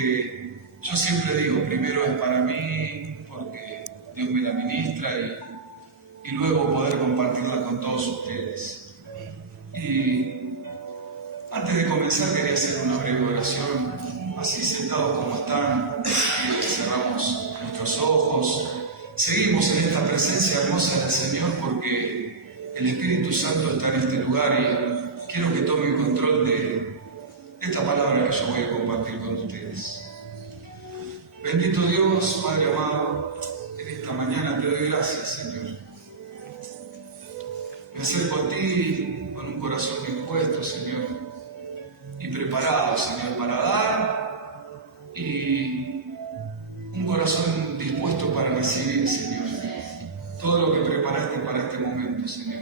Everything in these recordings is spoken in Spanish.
que yo siempre digo, primero es para mí, porque Dios me la ministra, y luego poder compartirla con todos ustedes. Y antes de comenzar quería hacer una breve oración, así sentados como están, cerramos nuestros ojos, seguimos en esta presencia hermosa del Señor porque el Espíritu Santo está en este lugar y quiero que tome control de esta palabra que yo voy a compartir con ustedes. Bendito Dios, Padre amado, en esta mañana te doy gracias, Señor. Me acerco a ti con un corazón dispuesto, Señor, y preparado, Señor, para dar, y un corazón dispuesto para recibir, Señor, todo lo que preparaste para este momento, Señor.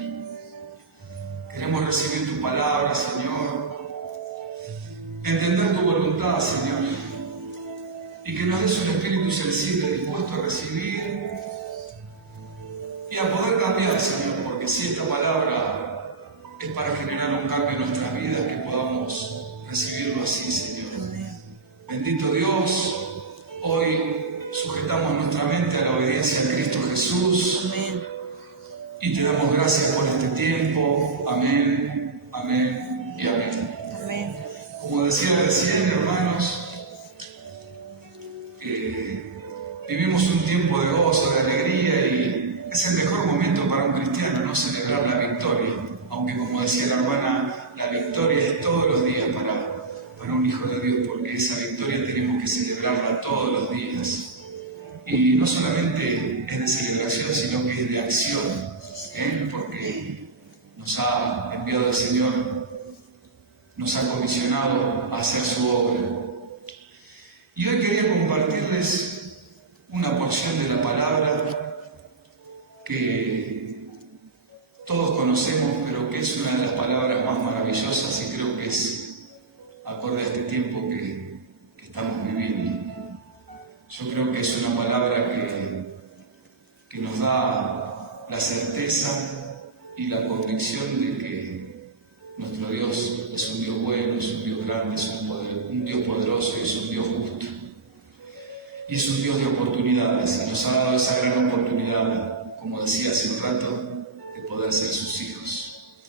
Queremos recibir tu palabra, Señor, entender tu voluntad, Señor, y que nos des un espíritu sensible, dispuesto a recibir y a poder cambiar, Señor, porque si esta palabra es para generar un cambio en nuestras vidas, que podamos recibirlo así, Señor. Bendito Dios, hoy sujetamos nuestra mente a la obediencia a Cristo Jesús. Amén. Y te damos gracias por este tiempo. Amén, amén y amén. Amén. Como decía recién, hermanos, vivimos un tiempo de gozo, de alegría, y es el mejor momento para un cristiano, ¿no? Celebrar la victoria. Aunque, como decía la hermana, la victoria es todos los días para un hijo de Dios, porque esa victoria tenemos que celebrarla todos los días. Y no solamente es de celebración, sino que es de acción, porque nos ha enviado el Señor, nos ha comisionado a hacer su obra. Y hoy quería compartirles una porción de la palabra que todos conocemos, pero que es una de las palabras más maravillosas y creo que es acorde a este tiempo que estamos viviendo. Yo creo que es una palabra que nos da la certeza y la convicción de que nuestro Dios es un Dios bueno, es un Dios grande, es un Dios poderoso y es un Dios justo. Y es un Dios de oportunidades, y nos ha dado esa gran oportunidad, como decía hace un rato, de poder ser sus hijos.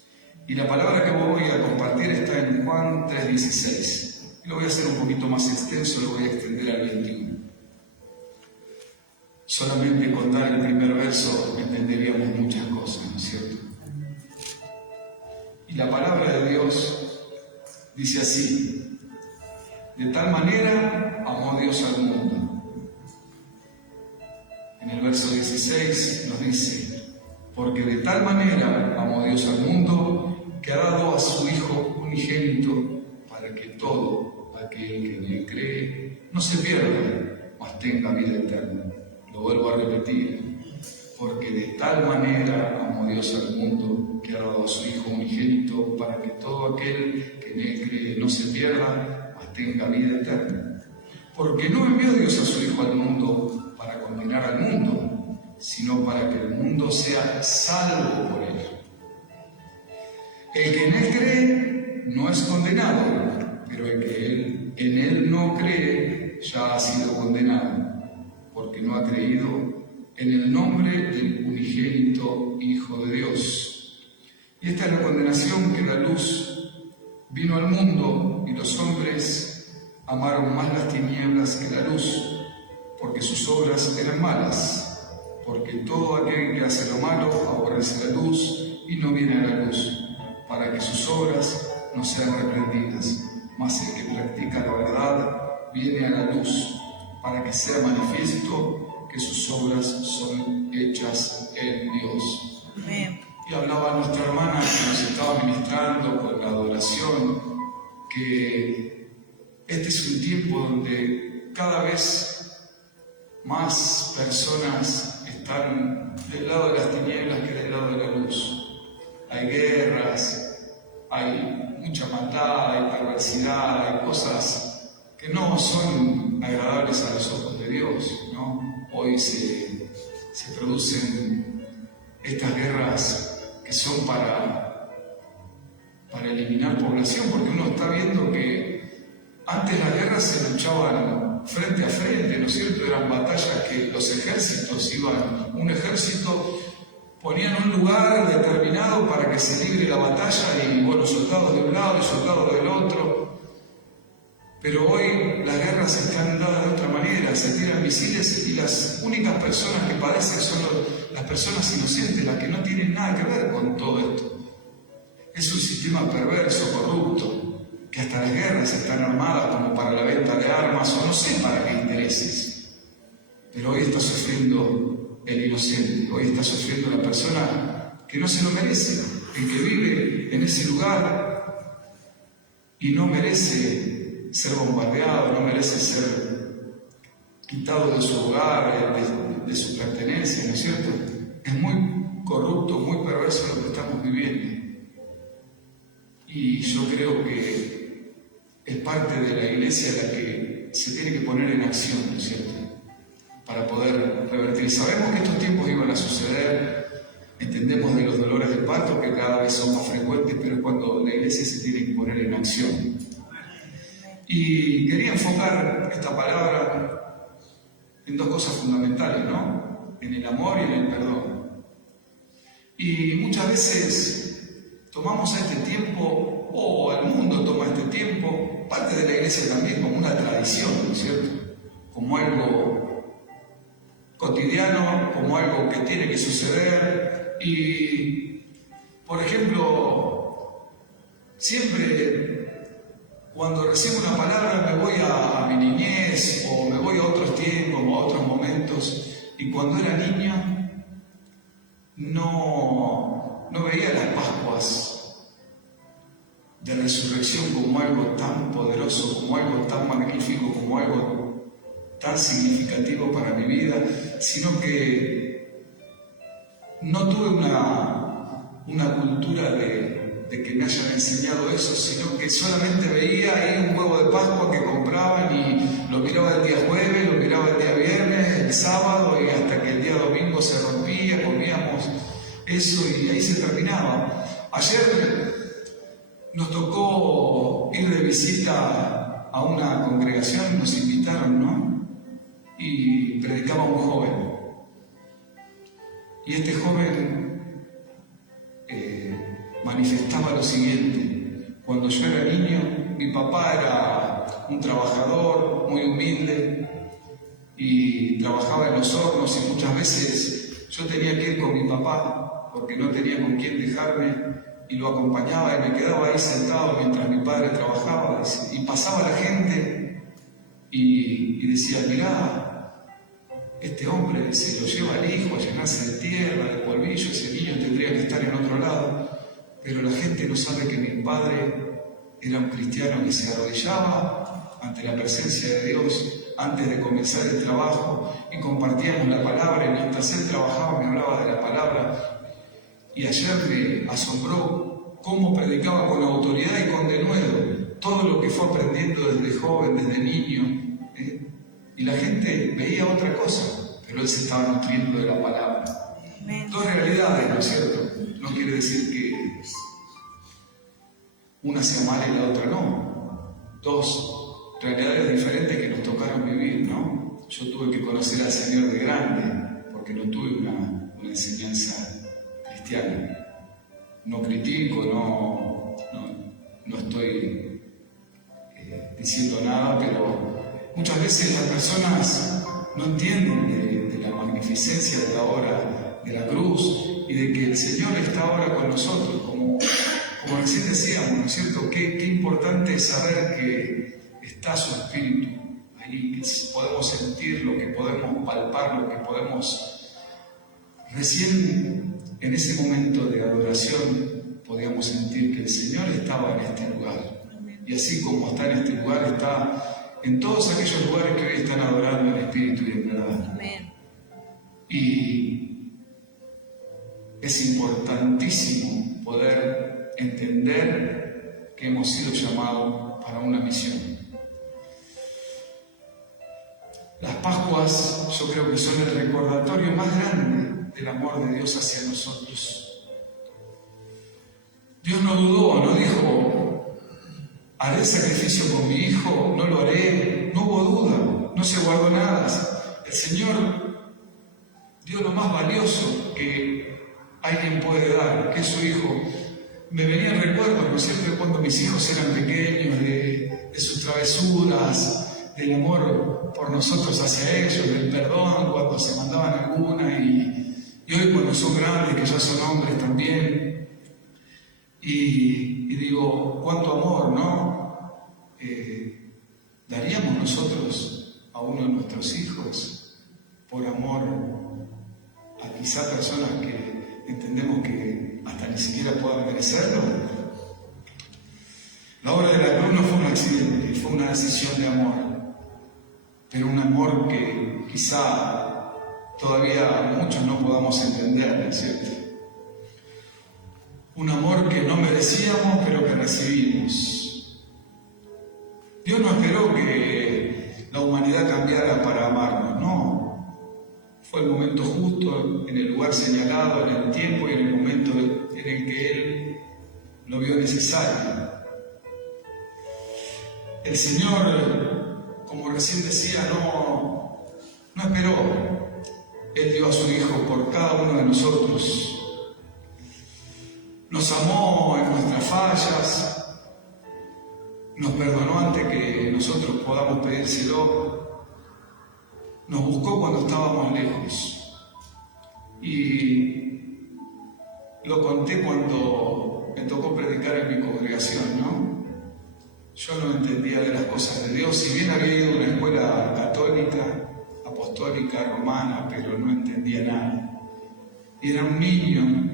Y la palabra que voy a compartir está en Juan 3:16. Lo voy a hacer un poquito más extenso, lo voy a extender al 21. Solamente con dar el primer verso entenderíamos muchas cosas, ¿no es cierto? Y la palabra de Dios dice así: de tal manera amó Dios al mundo. En el verso 16 nos dice: porque de tal manera amó Dios al mundo, que ha dado a su Hijo unigénito, para que todo aquel que en él cree no se pierda, mas tenga vida eterna. Lo vuelvo a repetir: porque de tal manera amó Dios al mundo, que ha dado a su Hijo unigénito, para que todo aquel que en él cree no se pierda, mas tenga vida eterna. Porque no envió Dios a su Hijo al mundo para condenar al mundo, sino para que el mundo sea salvo por él. El que en él cree no es condenado, pero el que en él no cree ya ha sido condenado, porque no ha creído en el nombre del unigénito Hijo de Dios. Y esta es la condenación, que la luz vino al mundo y los hombres amaron más las tinieblas que la luz, porque sus obras eran malas. Porque todo aquel que hace lo malo aborrece la luz y no viene a la luz, para que sus obras no sean reprendidas. Mas el que practica la verdad viene a la luz, para que sea manifiesto que sus obras son hechas en Dios. Amén. Y hablaba nuestra hermana que nos estaba ministrando con la adoración, que este es un tiempo donde cada vez más personas están del lado de las tinieblas que del lado de la luz. Hay guerras, hay mucha maldad, hay perversidad, hay cosas que no son agradables a los ojos de Dios, ¿no? Hoy se producen estas guerras que son para eliminar población, porque uno está viendo que Antes las guerras se luchaban frente a frente, ¿no es cierto? Eran batallas que los ejércitos iban, un ejército ponían un lugar determinado para que se libre la batalla y, bueno, soldados de un lado y soldados del otro. Pero hoy las guerras están dadas de otra manera, se tiran misiles y las únicas personas que padecen son las personas inocentes, las que no tienen nada que ver con todo esto. Es un sistema perverso, corrupto, que hasta las guerras están armadas como para la venta de armas o no sé para qué intereses. Pero hoy está sufriendo el inocente, hoy está sufriendo la persona que no se lo merece, el que vive en ese lugar y no merece ser bombardeado, no merece ser quitado de su hogar, de su pertenencia, ¿no es cierto? Es muy corrupto, muy perverso lo que estamos viviendo. Y yo creo que es parte de la iglesia la que se tiene que poner en acción, ¿no es cierto?, para poder revertir. Sabemos que estos tiempos iban a suceder, entendemos de los dolores de parto que cada vez son más frecuentes, pero es cuando la iglesia se tiene que poner en acción. Y quería enfocar esta palabra en dos cosas fundamentales, ¿no? En el amor y en el perdón. Y muchas veces tomamos este tiempo, o el mundo toma este tiempo, parte de la iglesia también, como una tradición, ¿no es cierto? Como algo cotidiano, como algo que tiene que suceder. Y, por ejemplo, siempre cuando recibo una palabra me voy a mi niñez o me voy a otros tiempos o a otros momentos, y cuando era niño no veía las Pascuas de resurrección como algo tan poderoso, como algo tan magnífico, como algo tan significativo para mi vida, sino que no tuve una cultura de que me hayan enseñado eso, sino que solamente veía ahí un huevo de Pascua que compraban y lo miraba el día jueves, lo miraba el día viernes, el sábado, y hasta que el día domingo se rompía, comíamos eso y ahí se terminaba. Ayer nos tocó ir de visita a una congregación, nos invitaron, ¿no? Y predicaba un joven. Y este joven manifestaba lo siguiente: cuando yo era niño, mi papá era un trabajador muy humilde y trabajaba en los hornos, y muchas veces yo tenía que ir con mi papá porque no tenía con quién dejarme, y lo acompañaba y me quedaba ahí sentado mientras mi padre trabajaba, y pasaba la gente y decía: mirá, este hombre se lo lleva al hijo a llenarse de tierra, de polvillo, ese niño tendría que estar en otro lado. Pero la gente no sabe que mi padre era un cristiano que se arrodillaba ante la presencia de Dios antes de comenzar el trabajo, y compartíamos la palabra, y mientras él trabajaba me hablaba de la palabra. Y ayer me asombró cómo predicaba con autoridad y con denuedo todo lo que fue aprendiendo desde joven, desde niño, y la gente veía otra cosa, pero él se estaba nutriendo de la palabra. Dos realidades, ¿no es cierto? No quiere decir que una sea mala y la otra no. Dos realidades diferentes que nos tocaron vivir, ¿no? Yo tuve que conocer al Señor de grande porque no tuve una enseñanza cristiana. No critico, no estoy diciendo nada, pero muchas veces las personas no entienden de la magnificencia de la obra de la cruz y de que el Señor está ahora con nosotros, como recién decíamos, ¿no es cierto? Qué importante es saber que está su Espíritu ahí, que podemos sentirlo, que podemos palparlo, que podemos... Recién en ese momento de adoración podíamos sentir que el Señor estaba en este lugar, y así como está en este lugar, está en todos aquellos lugares que hoy están adorando en espíritu y en verdad. Amén. Y es importantísimo poder entender que hemos sido llamados para una misión. Las Pascuas yo creo que son el recordatorio más grande del amor de Dios hacia nosotros. Dios no dudó, no dijo: ¿Haré sacrificio con mi hijo? ¿No lo haré? No hubo duda, no se guardó nada. El Señor dio lo más valioso que alguien puede dar, que es su hijo. Me venían recuerdos, ¿no es cierto?, cuando mis hijos eran pequeños, de sus travesuras, del amor por nosotros hacia ellos, del perdón cuando se mandaban alguna, y hoy cuando son grandes, que ya son hombres también, y digo, cuánto amor, ¿no? ¿Daríamos nosotros a uno de nuestros hijos por amor a quizá personas que entendemos que hasta ni siquiera puedan merecerlo? La obra de la cruz no fue un accidente, fue una decisión de amor, pero un amor que quizá todavía muchos no podamos entender, ¿no es cierto? Un amor que no merecíamos, pero que recibimos. Dios no esperó que la humanidad cambiara para amarnos, no. Fue el momento justo, en el lugar señalado, en el tiempo y en el momento en el que Él lo vio necesario. El Señor, como recién decía, no esperó. Él dio a su Hijo por cada uno de nosotros. Nos amó en nuestras fallas, nos perdonó antes que nosotros podamos pedírselo, nos buscó cuando estábamos lejos. Y lo conté cuando me tocó predicar en mi congregación, ¿no? Yo no entendía de las cosas de Dios, si bien había ido a una escuela católica, apostólica, romana, pero no entendía nada. Y era un niño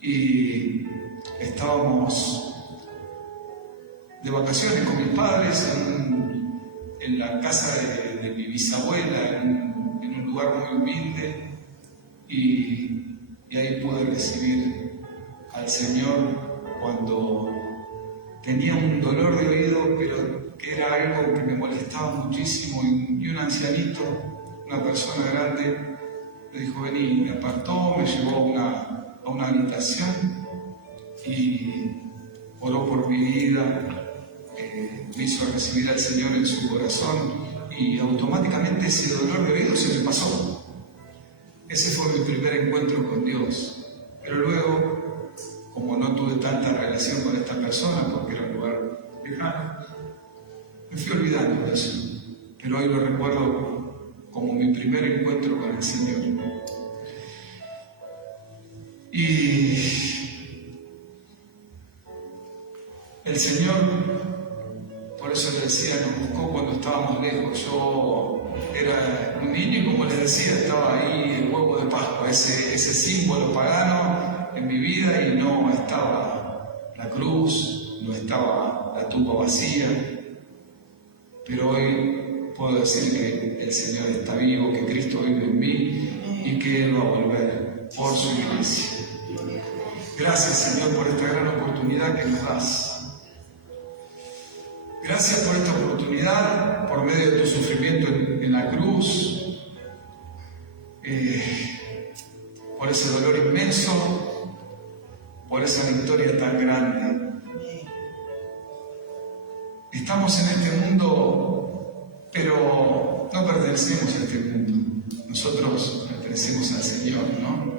y estábamos de vacaciones con mis padres en la casa de mi bisabuela, en un lugar muy humilde, y ahí pude recibir al Señor cuando tenía un dolor de oído, pero que era algo que me molestaba muchísimo, y un ancianito, una persona grande, me dijo, vení, me apartó, me llevó a una habitación y oró por mi vida, me hizo recibir al Señor en su corazón, y automáticamente ese dolor de oído se me pasó. Ese fue mi primer encuentro con Dios. Pero luego, como no tuve tanta relación con esta persona, porque era un lugar lejano, me fui olvidando de eso. Pero hoy lo recuerdo como mi primer encuentro con el Señor. Y el Señor, por eso les decía, nos buscó cuando estábamos lejos. Yo era un niño y, como les decía, estaba ahí el huevo de Pascua, ese símbolo pagano en mi vida, y no estaba la cruz, no estaba la tumba vacía. Pero hoy puedo decir que el Señor está vivo, que Cristo vive en mí y que Él va a volver por su iglesia. Gracias, Señor, por esta gran oportunidad que nos das. Gracias por esta oportunidad, por medio de tu sufrimiento en la cruz, por ese dolor inmenso, por esa victoria tan grande. Estamos en este mundo, pero no pertenecemos a este mundo. Nosotros pertenecemos al Señor, ¿no?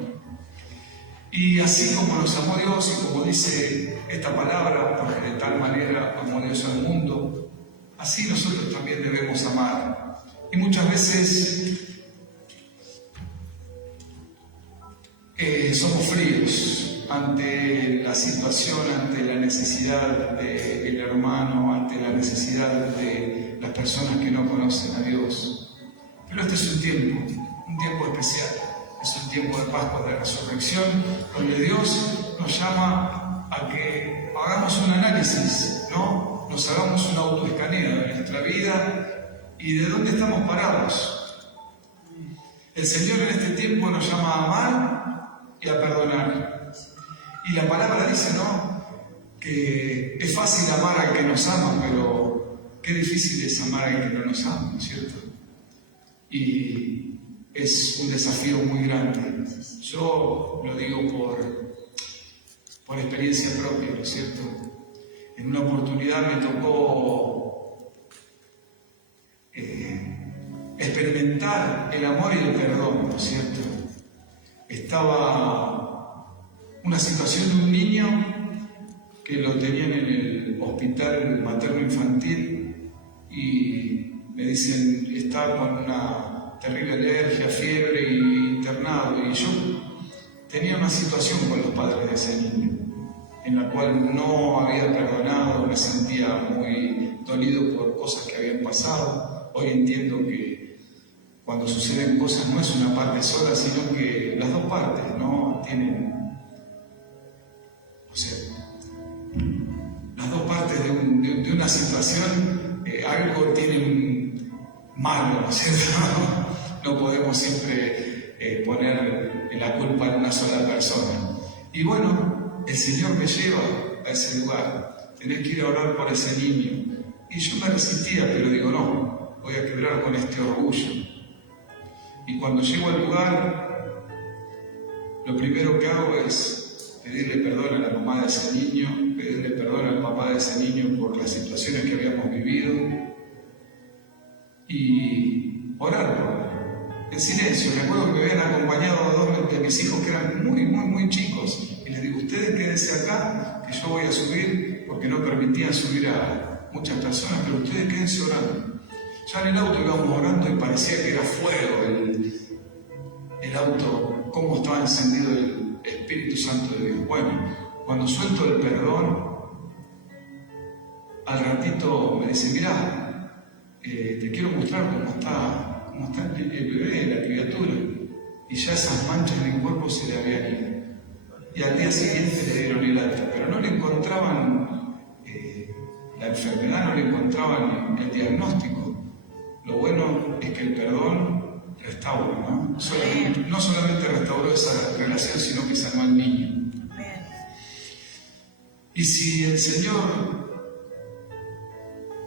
Y así como nos amó Dios, y como dice esta palabra, porque de tal manera amó Dios al mundo, así nosotros también debemos amar. Y muchas veces somos fríos ante la situación, ante la necesidad del hermano, ante la necesidad de las personas que no conocen a Dios. Pero este es un tiempo especial. Es un tiempo de Pascua, de resurrección, donde Dios nos llama a que hagamos un análisis, ¿no? Nos hagamos un autoescaneo de nuestra vida y de dónde estamos parados. El Señor en este tiempo nos llama a amar y a perdonar. Y la palabra dice, ¿no?, que es fácil amar al que nos ama, pero qué difícil es amar al que no nos ama, ¿no es cierto? Y es un desafío muy grande. Yo lo digo por experiencia propia, ¿no es cierto? En una oportunidad me tocó experimentar el amor y el perdón, ¿no es cierto? Estaba una situación de un niño que lo tenían en el hospital materno-infantil y me dicen, está con una terrible alergia, fiebre y internado. Y yo tenía una situación con los padres de ese niño, en la cual no había perdonado, me sentía muy dolido por cosas que habían pasado. Hoy entiendo que cuando suceden cosas no es una parte sola, sino que las dos partes, ¿no? Tienen, o sea, las dos partes de una situación, algo tienen malo, ¿no es cierto? No podemos siempre poner la culpa en una sola persona. Y bueno, el Señor me lleva a ese lugar. Tenés que ir a orar por ese niño. Y yo me resistía, pero digo, no, voy a quebrar con este orgullo. Y cuando llego al lugar, lo primero que hago es pedirle perdón a la mamá de ese niño, pedirle perdón al papá de ese niño por las situaciones que habíamos vivido y orar por él, en silencio. Me acuerdo que me habían acompañado a dos de mis hijos que eran muy chicos y les digo, ustedes quédense acá, que yo voy a subir, porque no permitían subir a muchas personas, pero ustedes quédense orando. Ya en el auto íbamos orando y parecía que era fuego el auto, cómo estaba encendido el Espíritu Santo de Dios. Bueno, cuando suelto el perdón, al ratito me dice, mirá, te quiero mostrar cómo está el bebé, la criatura. Y ya esas manchas en el cuerpo se le habían ido. Y al día siguiente le dieron el alta, pero no le encontraban la enfermedad, no le encontraban el diagnóstico. Lo bueno es que el perdón restaura, ¿no? No solamente restauró esa relación, sino que sanó al niño. Y si el Señor,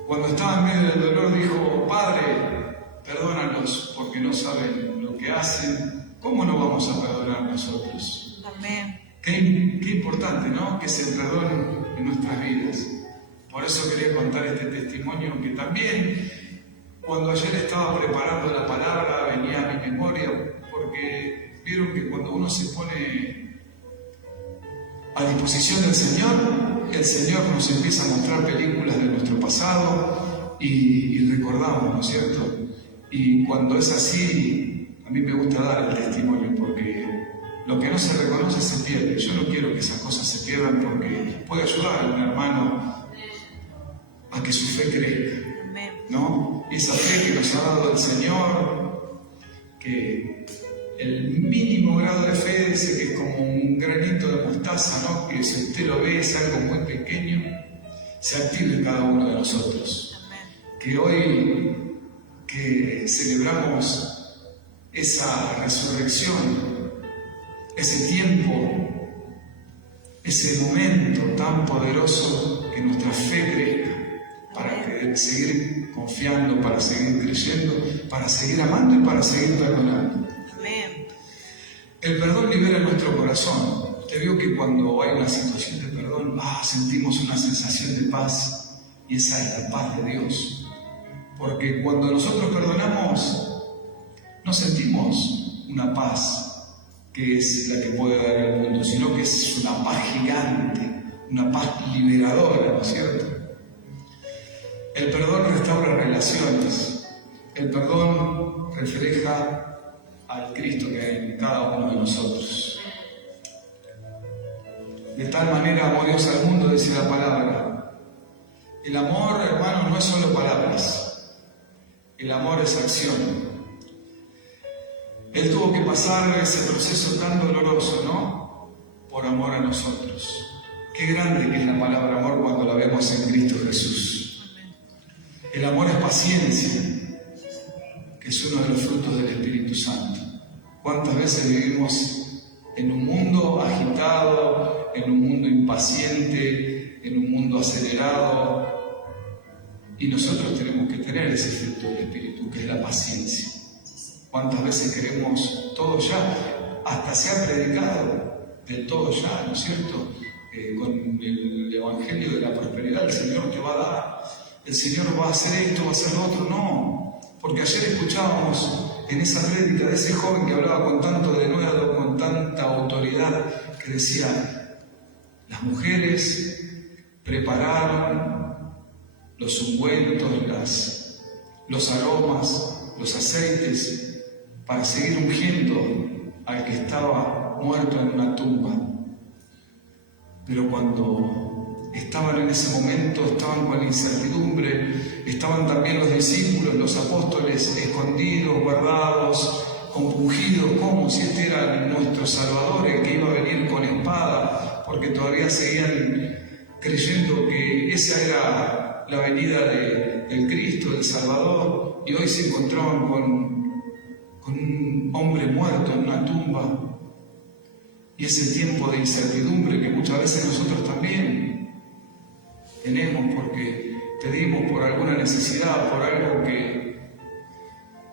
cuando estaba en medio del dolor, dijo, Padre, perdónalos porque no saben lo que hacen, ¿cómo no vamos a perdonar nosotros? Amén. Qué importante, ¿no? Que se perdone en nuestras vidas. Por eso quería contar este testimonio que también, cuando ayer estaba preparando la palabra, venía a mi memoria, porque vieron que cuando uno se pone a disposición del Señor, el Señor nos empieza a mostrar películas de nuestro pasado y recordamos, ¿no es cierto? Y cuando es así, a mí me gusta dar el testimonio, porque lo que no se reconoce se pierde. Yo no quiero que esas cosas se pierdan, porque puede ayudar a un hermano a que su fe crezca, ¿no? Esa fe que nos ha dado el Señor, que el mínimo grado de fe dice que es como un granito de mostaza, ¿no? Que si usted lo ve es algo muy pequeño, se active en cada uno de nosotros. Que hoy que celebramos esa resurrección, ese tiempo, ese momento tan poderoso, que nuestra fe crezca, para seguir confiando, para seguir creyendo, para seguir amando y para seguir perdonando. Amén. El perdón libera nuestro corazón. Te veo que cuando hay una situación de perdón, sentimos una sensación de paz, y esa es la paz de Dios. Porque cuando nosotros perdonamos, no sentimos una paz que es la que puede dar el mundo, sino que es una paz gigante, una paz liberadora, ¿no es cierto? El perdón restaura relaciones. El perdón refleja al Cristo que hay en cada uno de nosotros. De tal manera amó Dios al mundo, dice la palabra. El amor, hermanos, no es solo palabras. El amor es acción. Él tuvo que pasar ese proceso tan doloroso, ¿no? Por amor a nosotros. Qué grande que es la palabra amor cuando la vemos en Cristo Jesús. El amor es paciencia, que es uno de los frutos del Espíritu Santo. ¿Cuántas veces vivimos en un mundo agitado, en un mundo impaciente, en un mundo acelerado? Y nosotros tenemos que tener ese fruto del Espíritu, que es la paciencia. ¿Cuántas veces queremos todo ya? Hasta se ha predicado del todo ya, ¿no es cierto? con el Evangelio de la prosperidad, el Señor te va a dar, el Señor va a hacer esto, va a hacer lo otro. No, porque ayer escuchábamos en esa prédica de ese joven que hablaba con tanto denuedo, con tanta autoridad, que decía, las mujeres prepararon los ungüentos, los aromas, los aceites, para seguir ungiendo al que estaba muerto en una tumba. Pero cuando estaban en ese momento, estaban con incertidumbre, estaban también los discípulos, los apóstoles, escondidos, guardados, compungidos, como si este era nuestro Salvador, el que iba a venir con espada, porque todavía seguían creyendo que esa era la venida del Cristo, del Salvador, y hoy se encontraban con un hombre muerto en una tumba. Y ese tiempo de incertidumbre que muchas veces nosotros también tenemos porque pedimos por alguna necesidad, por algo que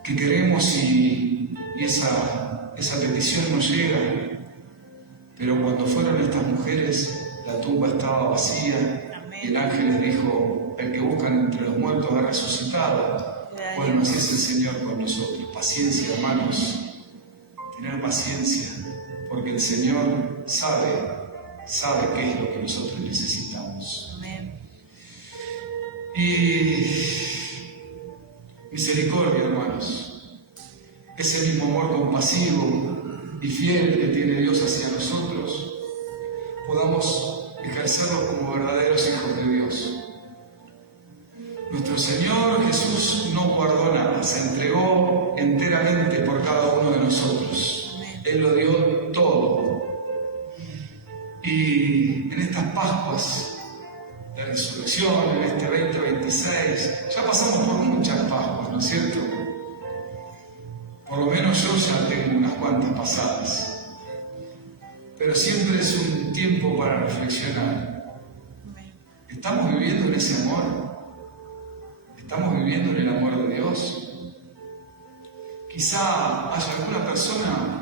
queremos y esa petición no llega. Pero cuando fueron estas mujeres, la tumba estaba vacía. Y el ángel les dijo, el que buscan entre los muertos ha resucitado. Bueno, así es el Señor con nosotros. Paciencia, hermanos, tener paciencia. Porque el Señor sabe qué es lo que nosotros necesitamos. Amén. Y misericordia, hermanos. Ese mismo amor compasivo y fiel que tiene Dios hacia nosotros, podamos ejercerlo como verdaderos hijos de Dios. Nuestro Señor Jesús no guardó nada, se entregó enteramente por cada uno de nosotros. Él lo dio todo. Y en estas Pascuas de Resurrección, en este 2026, ya pasamos por muchas Pascuas, ¿no es cierto? Por lo menos yo ya tengo unas cuantas pasadas. Pero siempre es un tiempo para reflexionar. ¿Estamos viviendo en ese amor? ¿Estamos viviendo en el amor de Dios? Quizá haya alguna persona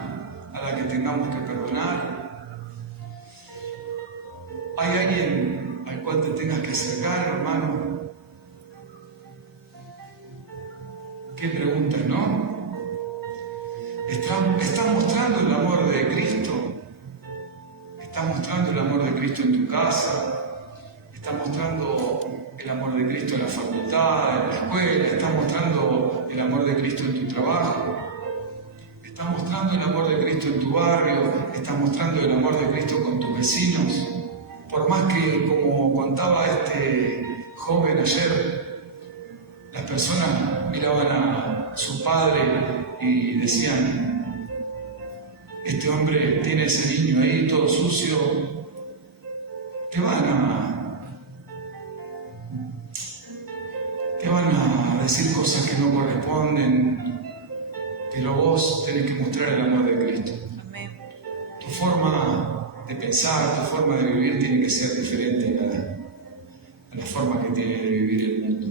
a la que tengamos que perdonar. ¿Hay alguien al cual te tengas que acercar, hermano? ¿Qué preguntas, no? ¿Estás mostrando el amor de Cristo? ¿Estás mostrando el amor de Cristo en tu casa? ¿Estás mostrando el amor de Cristo en la facultad, en la escuela? ¿Estás mostrando el amor de Cristo en tu trabajo? ¿Estás mostrando el amor de Cristo en tu barrio? ¿Estás mostrando el amor de Cristo con tus vecinos? Por más que, como contaba este joven ayer, las personas miraban a su padre y decían, este hombre tiene ese niño ahí todo sucio, te van a decir cosas que no corresponden. Pero vos tenés que mostrar el amor de Cristo. Amén. Tu forma de pensar, tu forma de vivir tiene que ser diferente a la forma que tiene de vivir el mundo.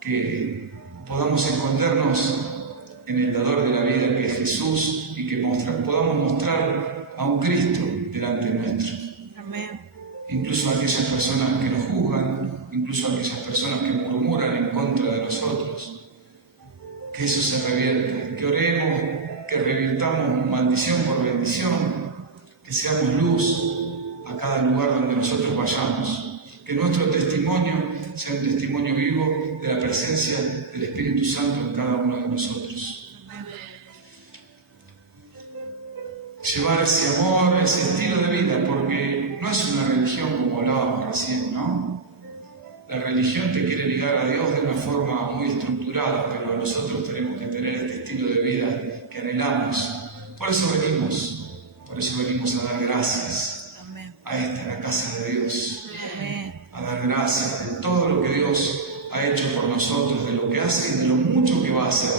Que podamos escondernos en el dador de la vida que es Jesús y que podamos mostrar a un Cristo delante nuestro. Amén. Incluso a aquellas personas que nos juzgan, incluso a aquellas personas que murmuran en contra de nosotros. Que eso se revierta, que oremos, que revirtamos maldición por bendición, que seamos luz a cada lugar donde nosotros vayamos, que nuestro testimonio sea un testimonio vivo de la presencia del Espíritu Santo en cada uno de nosotros. Llevar ese amor, ese estilo de vida, porque no es una religión como hablábamos recién, ¿no? La religión te quiere ligar a Dios de una forma muy estructurada, pero nosotros tenemos que tener este estilo de vida que anhelamos. Por eso venimos a dar gracias. Amén. A la casa de Dios. Amén. A dar gracias de todo lo que Dios ha hecho por nosotros, de lo que hace y de lo mucho que va a hacer.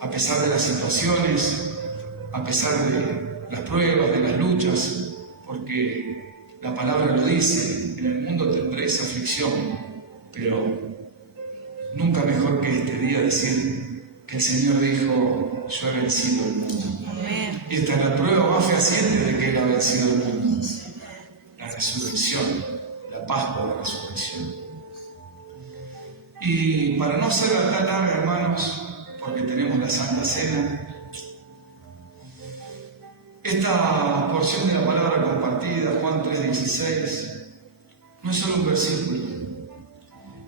A pesar de las situaciones, a pesar de las pruebas, de las luchas, porque la palabra lo dice, en el mundo tendréis aflicción, pero nunca mejor que este día decir que el Señor dijo, yo he vencido el mundo. Amén. Y esta es la prueba más fehaciente de que Él ha vencido el mundo. La resurrección, la Pascua de la resurrección. Y para no hacerla tan larga, hermanos, porque tenemos la Santa Cena, esta porción de la palabra compartida, Juan 3:16, no es solo un versículo,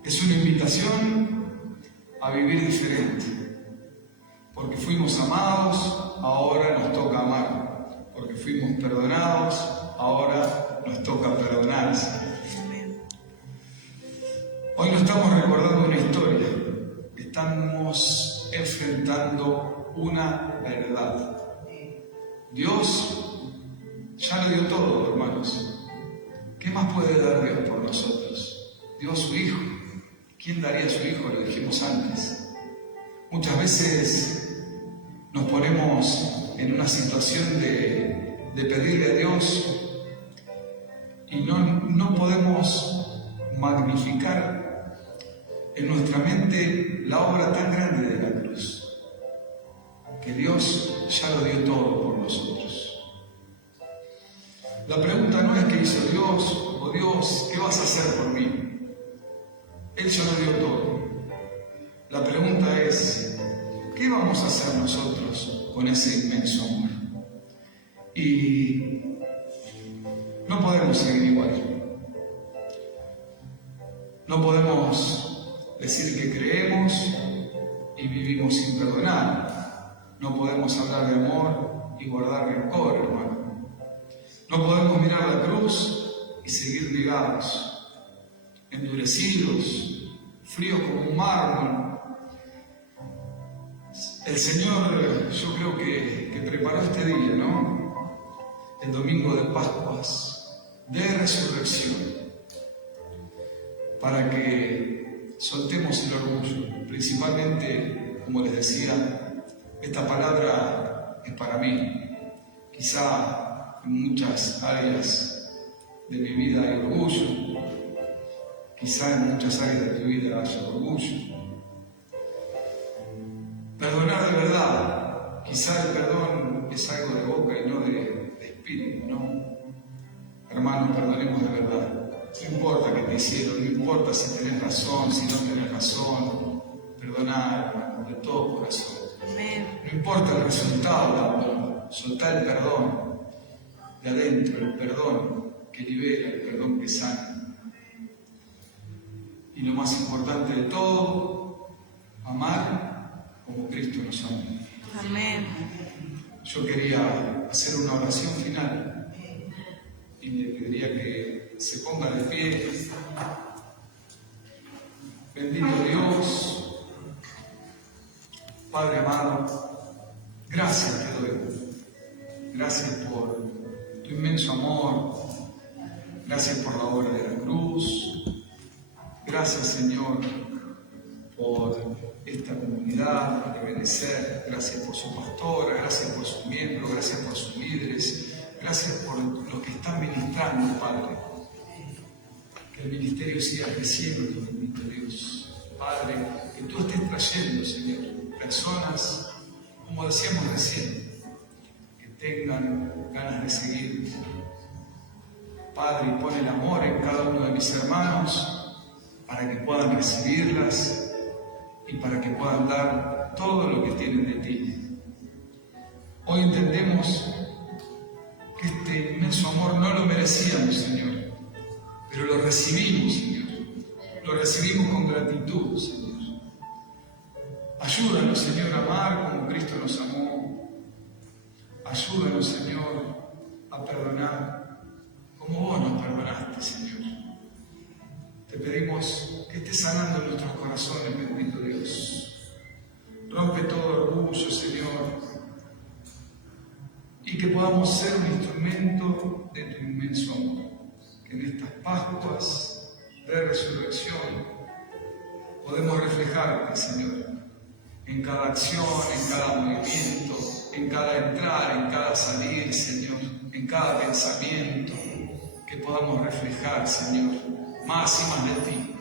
es una invitación a vivir diferente. Porque fuimos amados, ahora nos toca amar. Porque fuimos perdonados, ahora nos toca perdonarse. Hoy no estamos recordando una historia, estamos enfrentando una verdad. Dios ya lo dio todo, hermanos. ¿Qué más puede dar Dios por nosotros? Dio a su Hijo. ¿Quién daría a su Hijo? Lo dijimos antes. Muchas veces nos ponemos en una situación de pedirle a Dios y no podemos magnificar en nuestra mente la obra tan grande de la cruz, que Dios ya lo dio todo por nosotros. La pregunta no es qué hizo Dios o Dios, ¿qué vas a hacer por mí? Él ya lo dio todo. La pregunta es, ¿qué vamos a hacer nosotros con ese inmenso amor? Y no podemos seguir igual. No podemos decir que creemos y vivimos sin perdonar. No podemos hablar de amor y guardar rencor, hermano. No podemos mirar la cruz y seguir negados, endurecidos, fríos como un mármol. El Señor, yo creo que preparó este día, ¿no? El domingo de Pascuas, de resurrección, para que soltemos el orgullo. Principalmente, como les decía, esta palabra es para mí. Quizá en muchas áreas de mi vida hay orgullo, quizá en muchas áreas de tu vida haya orgullo. Perdonar de verdad, quizá el perdón es algo de boca y no de espíritu, ¿no? Hermanos, perdonemos de verdad. No importa qué te hicieron, no importa si tenés razón, si no tenés razón. Perdonar, hermanos, de todo corazón. No importa el resultado tampoco. Soltar el perdón de adentro, el perdón que libera, el perdón que sana. Y lo más importante de todo, amar como Cristo nos amó. Amén. Yo quería hacer una oración final y le pediría que se ponga de pie. Bendito Dios, Padre amado, gracias te doy. Gracias por tu inmenso amor. Gracias por la obra de la cruz. Gracias, Señor, por esta comunidad de Benecer. Gracias por su pastora, gracias por sus miembros, gracias por sus líderes, gracias por los que están ministrando, Padre. Que el ministerio siga creciendo, bendito Dios. Padre, que tú estés trayendo, Señor, personas, como decíamos recién, que tengan ganas de seguir. Padre, y pon el amor en cada uno de mis hermanos para que puedan recibirlas y para que puedan dar todo lo que tienen de ti. Hoy entendemos que este inmenso amor no lo merecíamos, Señor, pero lo recibimos, Señor. Lo recibimos con gratitud, Señor. Ayúdanos, Señor, a amar como Cristo nos amó. Ayúdanos, Señor, a perdonar como vos nos perdonaste, Señor. Te pedimos que estés sanando nuestros corazones, bendito Dios. Rompe todo orgullo, Señor, y que podamos ser un instrumento de tu inmenso amor. Que en estas Pascuas de resurrección podemos reflejarte, Señor, en cada acción, en cada movimiento, en cada entrar, en cada salir, Señor, en cada pensamiento, que podamos reflejar, Señor, más y más de ti.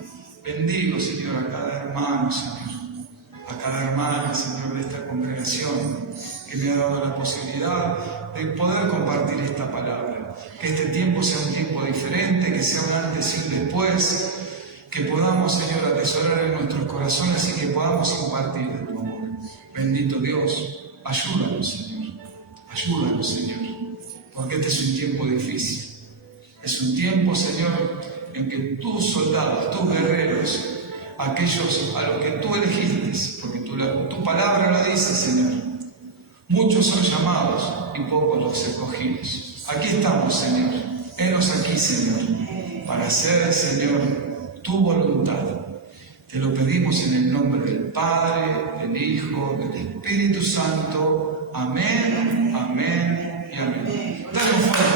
Bendigo, Señor, a cada hermano, Señor, a cada hermana, Señor, de esta congregación, que me ha dado la posibilidad de poder compartir esta palabra. Que este tiempo sea un tiempo diferente, que sea un antes y un después, que podamos, Señor, atesorar en nuestros corazones y que podamos impartir de tu amor. Bendito Dios, ayúdanos, Señor. Ayúdanos, Señor, porque este es un tiempo difícil. Es un tiempo, Señor, en que tus soldados, tus guerreros, aquellos a los que tú elegiste, porque tu palabra lo dice, Señor, muchos son llamados y pocos los escogidos. Aquí estamos, Señor. Henos aquí, Señor, para hacer, Señor, tu voluntad. Te lo pedimos en el nombre del Padre, del Hijo, del Espíritu Santo. Amén, amén y amén. Dale un fuerte